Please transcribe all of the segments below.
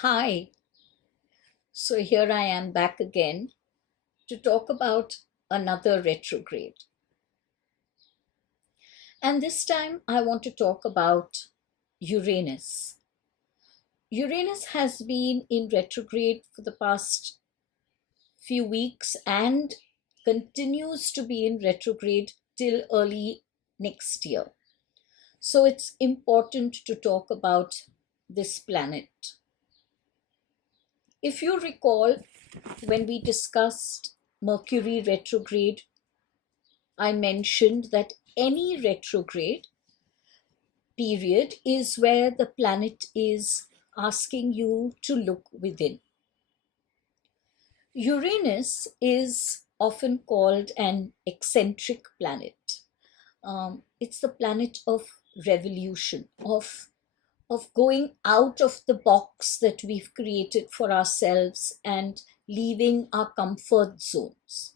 Hi, so here I am back again to talk about another retrograde. And this time I want to talk about Uranus. Uranus has been in retrograde for the past few weeks and continues to be in retrograde till early next year. So it's important to talk about this planet. If you recall, when we discussed Mercury retrograde, I mentioned that any retrograde period is where the planet is asking you to look within. Uranus is often called an eccentric planet. It's the planet of revolution, of going out of the box that we've created for ourselves and leaving our comfort zones.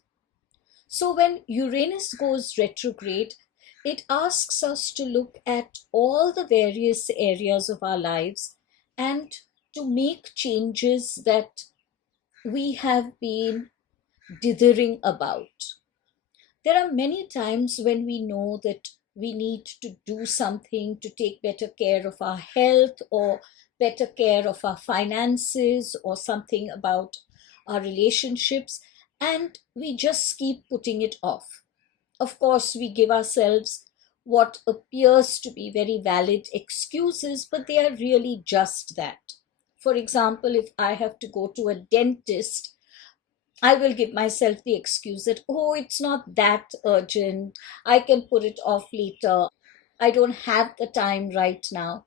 So when Uranus goes retrograde, it asks us to look at all the various areas of our lives and to make changes that we have been dithering about. There are many times when we know that we need to do something to take better care of our health or better care of our finances or something about our relationships, and we just keep putting it off. Of course, we give ourselves what appears to be very valid excuses, but they are really just that. For example, if I have to go to a dentist, I will give myself the excuse that, oh, it's not that urgent. I can put it off later. I don't have the time right now.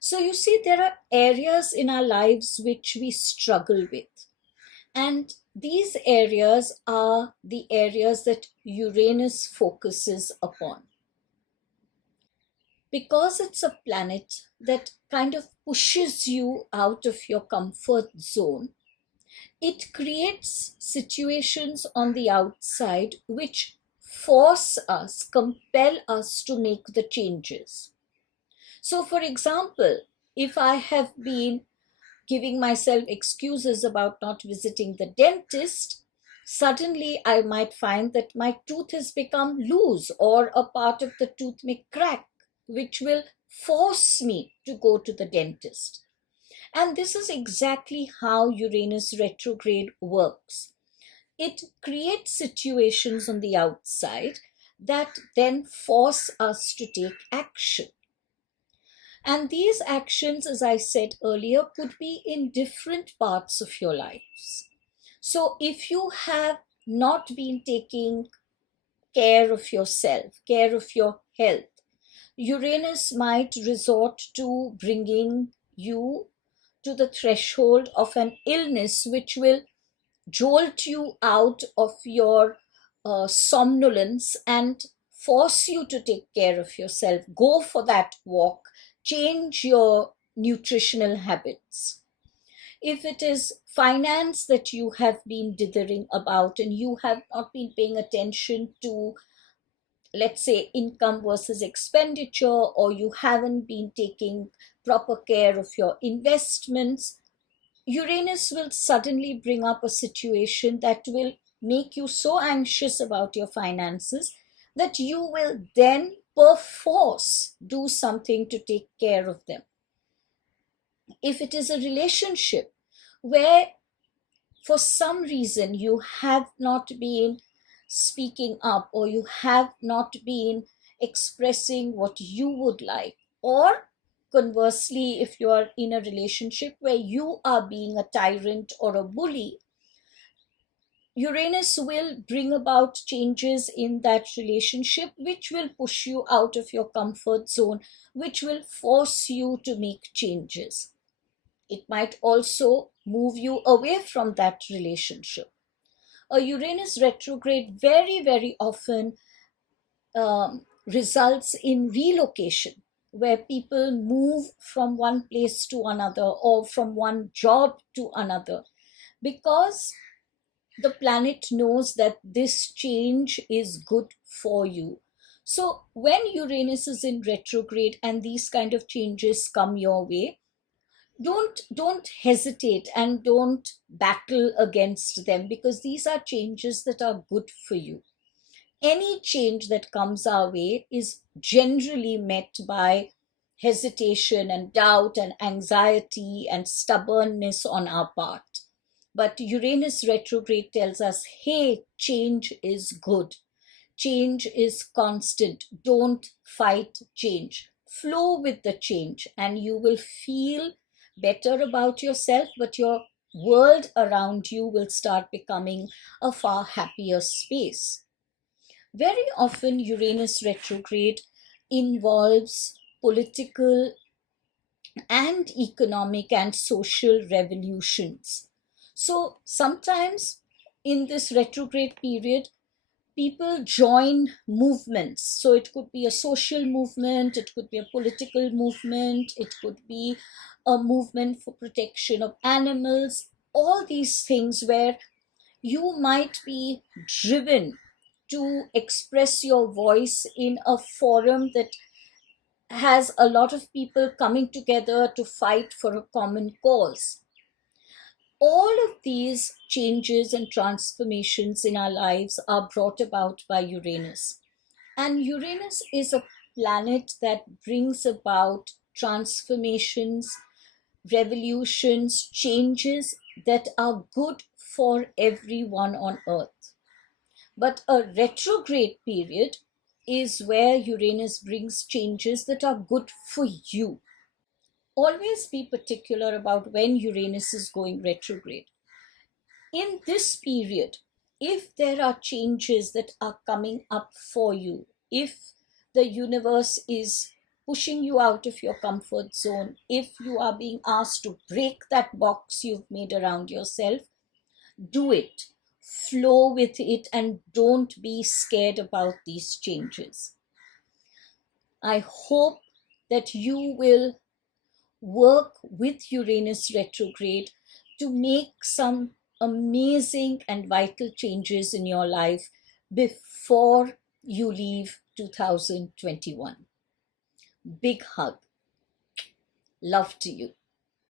So you see, there are areas in our lives which we struggle with. And these areas are the areas that Uranus focuses upon. Because it's a planet that kind of pushes you out of your comfort zone, it creates situations on the outside which force us, compel us to make the changes. So, for example, if I have been giving myself excuses about not visiting the dentist, suddenly I might find that my tooth has become loose or a part of the tooth may crack, which will force me to go to the dentist. And this is exactly how Uranus retrograde works. It creates situations on the outside that then force us to take action. And these actions, as I said earlier, could be in different parts of your lives. So if you have not been taking care of yourself, care of your health, Uranus might resort to bringing you to the threshold of an illness which will jolt you out of your somnolence and force you to take care of yourself. Go for that walk, change your nutritional habits. If it is finance that you have been dithering about and you have not been paying attention to, let's say, income versus expenditure, or you haven't been taking proper care of your investments, Uranus will suddenly bring up a situation that will make you so anxious about your finances that you will then perforce do something to take care of them. If it is a relationship where for some reason you have not been speaking up or you have not been expressing what you would like, or conversely, if you are in a relationship where you are being a tyrant or a bully, Uranus will bring about changes in that relationship which will push you out of your comfort zone, which will force you to make changes. It might also move you away from that relationship. A Uranus retrograde very, very often results in relocation, where people move from one place to another or from one job to another, because the planet knows that this change is good for you. So when Uranus is in retrograde and these kind of changes come your way, don't hesitate and don't battle against them, because these are changes that are good for you. Any change that comes our way is generally met by hesitation and doubt and anxiety and stubbornness on our part. But Uranus retrograde tells us, hey, change is good. Change is constant. Don't fight change. Flow with the change, and you will feel better about yourself, but your world around you will start becoming a far happier space. Very often, Uranus retrograde involves political and economic and social revolutions. So sometimes in this retrograde period, people join movements. So it could be a social movement, it could be a political movement, it could be a movement for protection of animals, all these things where you might be driven to express your voice in a forum that has a lot of people coming together to fight for a common cause. All of these changes and transformations in our lives are brought about by Uranus. And Uranus is a planet that brings about transformations, revolutions, changes that are good for everyone on Earth. But a retrograde period is where Uranus brings changes that are good for you. Always be particular about when Uranus is going retrograde. In this period, if there are changes that are coming up for you, if the universe is pushing you out of your comfort zone, if you are being asked to break that box you've made around yourself, do it. Flow with it and don't be scared about these changes. I hope that you will work with Uranus retrograde to make some amazing and vital changes in your life before you leave 2021. Big hug. Love to you.